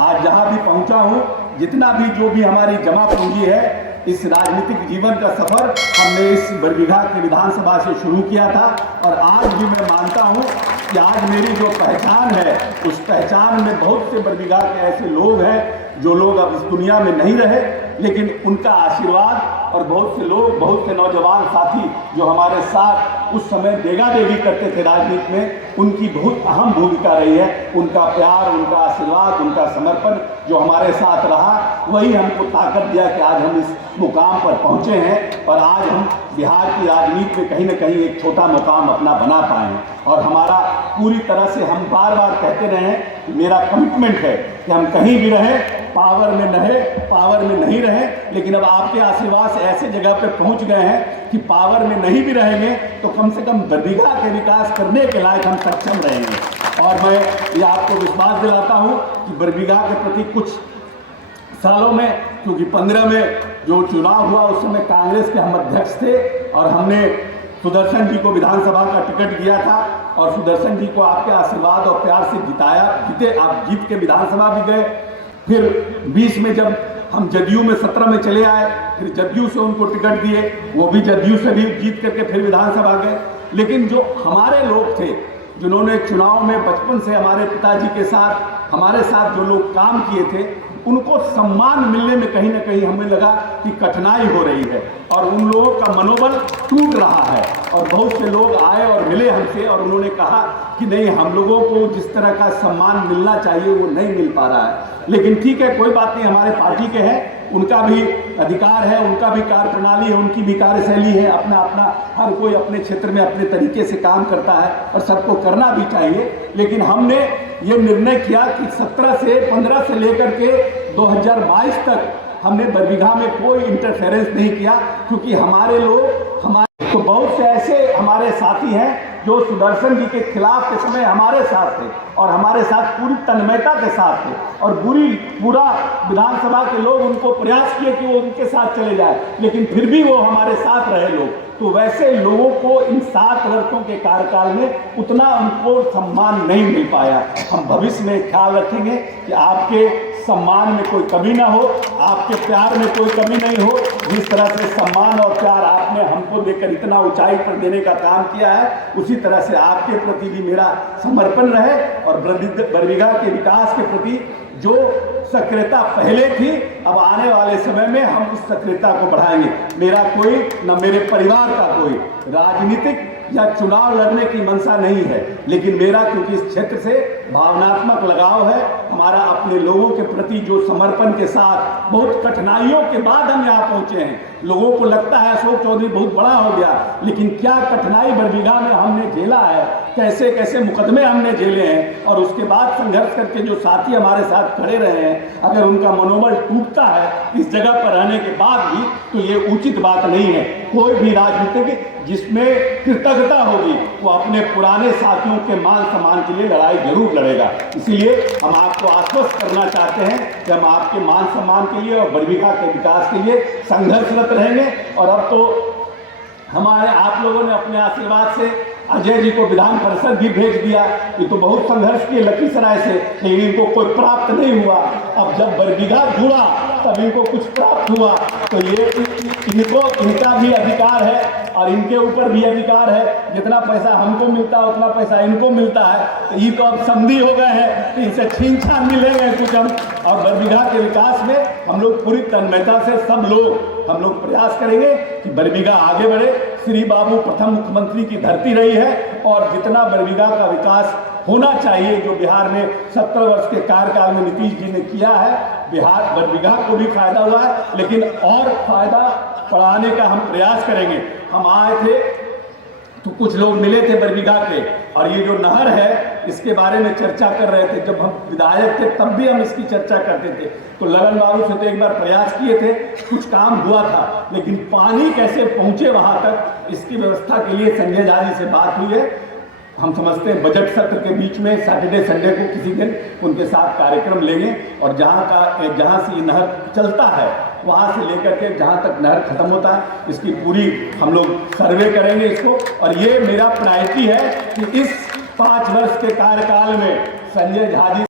आज जहाँ भी पहुँचा हूँ, जितना भी जो भी हमारी जमा पूंजी है, इस राजनीतिक जीवन का सफर हमने इस बरबीघा के विधानसभा से शुरू किया था। और आज भी मैं मानता हूं कि आज मेरी जो पहचान है, उस पहचान में बहुत से बरबीघा के ऐसे लोग हैं जो लोग अब इस दुनिया में नहीं रहे, लेकिन उनका आशीर्वाद और बहुत से लोग, बहुत से नौजवान साथी जो हमारे साथ उस समय देगा देगी करते थे राजनीति में, उनकी बहुत अहम भूमिका रही है। उनका प्यार, उनका आशीर्वाद, उनका समर्पण जो हमारे साथ रहा, वही हमको ताकत दिया कि आज हम इस मुकाम पर पहुंचे हैं और आज हम बिहार की राजनीति में कहीं न कहीं एक छोटा मुकाम अपना बना पाए। और हमारा पूरी तरह से, हम बार बार कहते रहे हैं कि मेरा कमिटमेंट है कि हम कहीं भी रहें, पावर में नहीं रहें, लेकिन अब आपके आशीर्वाद से ऐसे जगह पे पहुंच गए हैं कि पावर में नहीं भी रहेंगे तो कम से कम बरबीघा के विकास करने के लायक हम सक्षम रहेंगे। और मैं ये आपको विश्वास दिलाता हूं कि बरबीघा के प्रति कुछ सालों में, क्योंकि 15 में जो चुनाव हुआ उस समय कांग्रेस के हम अध्यक्ष थे और हमने सुदर्शन जी को विधानसभा का टिकट दिया था और सुदर्शन जी को आपके आशीर्वाद और प्यार से जीते। आप जीत के विधानसभा भी गए। फिर 20 में जब हम जदयू में 17 में चले आए, फिर जदयू से उनको टिकट दिए, वो भी जदयू से भी जीत करके फिर विधानसभा गए। लेकिन जो हमारे लोग थे, जिन्होंने चुनाव में बचपन से हमारे पिताजी के साथ, हमारे साथ जो लोग काम किए थे, उनको सम्मान मिलने में कहीं ना कहीं हमें लगा कि कठिनाई हो रही है और उन लोगों का मनोबल टूट रहा है। और बहुत से लोग आए और मिले हमसे और उन्होंने कहा कि नहीं, हम लोगों को जिस तरह का सम्मान मिलना चाहिए वो नहीं मिल पा रहा है। लेकिन ठीक है, कोई बात नहीं, हमारे पार्टी के हैं, उनका भी अधिकार है, उनका भी कार्य प्रणाली है, उनकी भी कार्यशैली है, अपना अपना हर कोई अपने क्षेत्र में अपने तरीके से काम करता है और सबको करना भी चाहिए। लेकिन हमने ये निर्णय किया कि 15 से लेकर के 2022 तक हमने बरबीघा में कोई इंटरफेरेंस नहीं किया, क्योंकि हमारे लोग, तो बहुत से ऐसे हमारे साथी हैं जो सुदर्शन जी के खिलाफ के समय हमारे साथ थे और हमारे साथ पूरी तन्मयता के साथ थे और पूरा विधानसभा के लोग उनको प्रयास किए कि वो उनके साथ चले जाए, लेकिन फिर भी वो हमारे साथ रहे लोग। तो वैसे लोगों को इन 7 वर्षों के कार्यकाल में उतना उनको सम्मान नहीं मिल पाया। हम भविष्य में ख्याल रखेंगे कि आपके सम्मान में कोई कमी ना हो, आपके प्यार में कोई कमी नहीं हो। जिस तरह से सम्मान और प्यार आपने हमको देकर इतना ऊंचाई पर देने का काम किया है, उसी तरह से आपके प्रति भी मेरा समर्पण रहे और बरबीघा के विकास के प्रति जो सक्रियता पहले थी, अब आने वाले समय में हम उस सक्रियता को बढ़ाएंगे। मेरा कोई, न मेरे परिवार का कोई राजनीतिक या चुनाव लड़ने की मंशा नहीं है, लेकिन मेरा क्योंकि इस क्षेत्र से भावनात्मक लगाव है, हमारा अपने लोगों के प्रति जो समर्पण के साथ बहुत कठिनाइयों के बाद हम यहाँ पहुँचे हैं। लोगों को लगता है अशोक चौधरी बहुत बड़ा हो गया, लेकिन क्या कठिनाई बरबीघा में हमने झेला है, कैसे कैसे मुकदमे हमने झेले हैं और उसके बाद संघर्ष करके जो साथी हमारे साथ खड़े रहे हैं, अगर उनका मनोबल टूटता है इस जगह पर रहने के बाद भी, तो ये उचित बात नहीं है। कोई भी राजनीतिक जिसमें कृतज्ञता होगी वो अपने पुराने साथियों के मान सम्मान के लिए लड़ाई जरूर लड़ेगा। इसीलिए हम आपको आश्वस्त करना चाहते हैं कि हम आपके मान सम्मान के लिए और बरबीघा के विकास के लिए संघर्षरत रहेंगे। और अब तो हमारे आप लोगों ने अपने आशीर्वाद से अजय जी को विधान परिषद भी भेज दिया। ये तो बहुत संघर्ष किए लखीसराय से, लेकिन इनको कोई प्राप्त नहीं हुआ। अब जब बरबीघा जुड़ा तब इनको कुछ प्राप्त हुआ, तो ये इनका भी अधिकार है और इनके ऊपर भी अधिकार है। जितना पैसा हमको मिलता है उतना पैसा इनको मिलता है, तो ये तो अब समझी हो गए हैं, तो इनसे छीन छान मिलेंगे कुछ हम। और बरबीघा के विकास में हम लोग पूरी तन्मयता से हम लोग प्रयास करेंगे कि बरबीघा आगे बढ़े। श्री बाबू प्रथम मुख्यमंत्री की धरती रही है और जितना बरबीघा का विकास होना चाहिए, जो बिहार में 17 वर्ष के कार्यकाल में नीतीश जी ने किया है, बिहार बरबीघा को भी फायदा हुआ है, लेकिन और फायदा बढ़ाने का हम प्रयास करेंगे। हम आए थे तो कुछ लोग मिले थे बरबीघा के, और ये जो नहर है इसके बारे में चर्चा कर रहे थे। जब हम विधायक थे तब भी हम इसकी चर्चा करते थे, तो लगन बाबू से तो एक बार प्रयास किए थे, कुछ काम हुआ था, लेकिन पानी कैसे पहुंचे वहां तक, इसकी व्यवस्था के लिए संजय झा जी से बात हुई है। हम समझते हैं बजट सत्र के बीच में सैटरडे संडे को किसी दिन उनके साथ कार्यक्रम लेंगे और जहाँ से ये नहर चलता है वहाँ से लेकर के जहाँ तक नहर खत्म होता है, इसकी पूरी हम लोग सर्वे करेंगे इसको। और ये मेरा प्रायोरिटी है कि इस 5 वर्ष के कार्यकाल में संजय झा जी